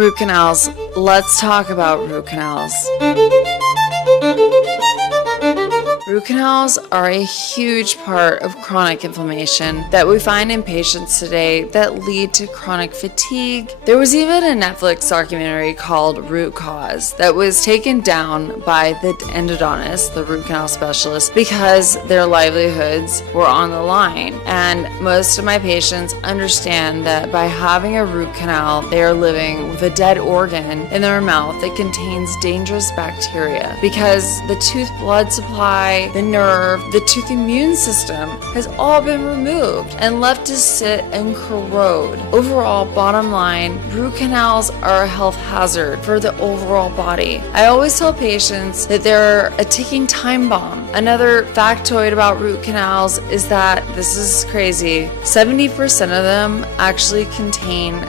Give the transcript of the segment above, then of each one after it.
Root canals. Let's talk about root canals. Root canals are a huge part of chronic inflammation that we find in patients today that lead to chronic fatigue. There was even a Netflix documentary called Root Cause that was taken down by the endodontist, the root canal specialist, because their livelihoods were on the line. And most of my patients understand that by having a root canal, they are living with a dead organ in their mouth that contains dangerous bacteria, because the tooth blood supply, the nerve, the tooth immune system has all been removed and left to sit and corrode. Overall, bottom line, root canals are a health hazard for the overall body. I always tell patients that they're a ticking time bomb. Another factoid about root canals is that, this is crazy, 70% of them actually contain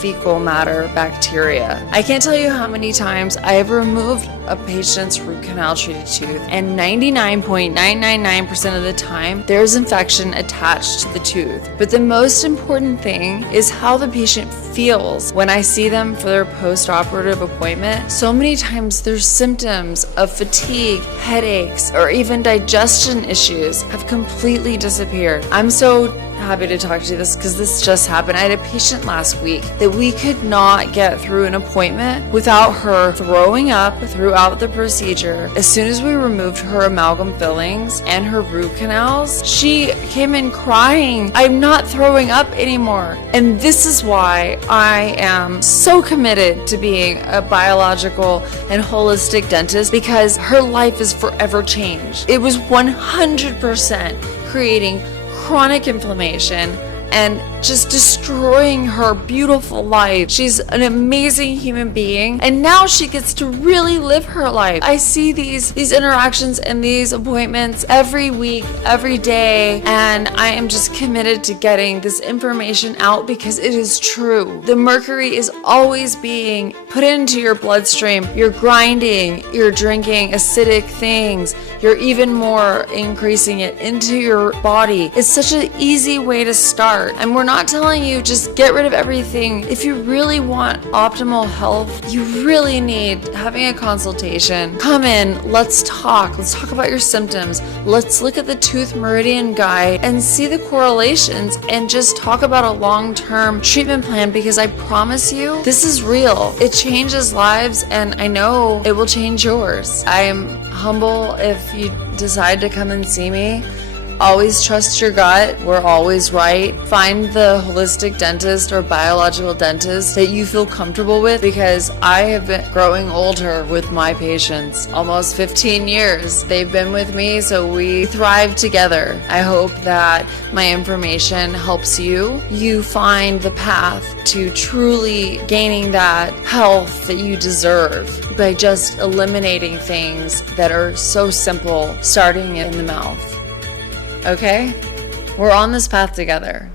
fecal matter bacteria. I can't tell you how many times I have removed a patient's root canal treated tooth, and 99.999% of the time there's infection attached to the tooth. But the most important thing is how the patient feels when I see them for their post-operative appointment. So many times their symptoms of fatigue, headaches, or even digestion issues have completely disappeared. I'm so happy to talk to you this because this just happened. I had a patient last week that we could not get through an appointment without her throwing up throughout the procedure. As soon as we removed her amalgam fillings and her root canals, she came in crying, "I'm not throwing up anymore." And this is why I am so committed to being a biological and holistic dentist, because her life is forever changed. It was 100% creating chronic inflammation and just destroying her beautiful life. She's an amazing human being, and now she gets to really live her life. I see these interactions and these appointments every week, every day, and I am just committed to getting this information out because it is true. The mercury is always being put into your bloodstream. You're grinding, you're drinking acidic things, you're even more increasing it into your body. It's such an easy way to start. And we're not telling you just get rid of everything. If you really want optimal health, you really need having a consultation. Come in, let's talk. Let's talk about your symptoms. Let's look at the tooth meridian guide and see the correlations and just talk about a long-term treatment plan, because I promise you, this is real. It changes lives, and I know it will change yours. I am humble if you decide to come and see me. Always trust your gut. We're always right. Find the holistic dentist or biological dentist that you feel comfortable with, because I have been growing older with my patients. Almost 15 years they've been with me, so we thrive together. I hope that my information helps you. You find the path to truly gaining that health that you deserve by just eliminating things that are so simple, starting in the mouth. Okay? We're on this path together.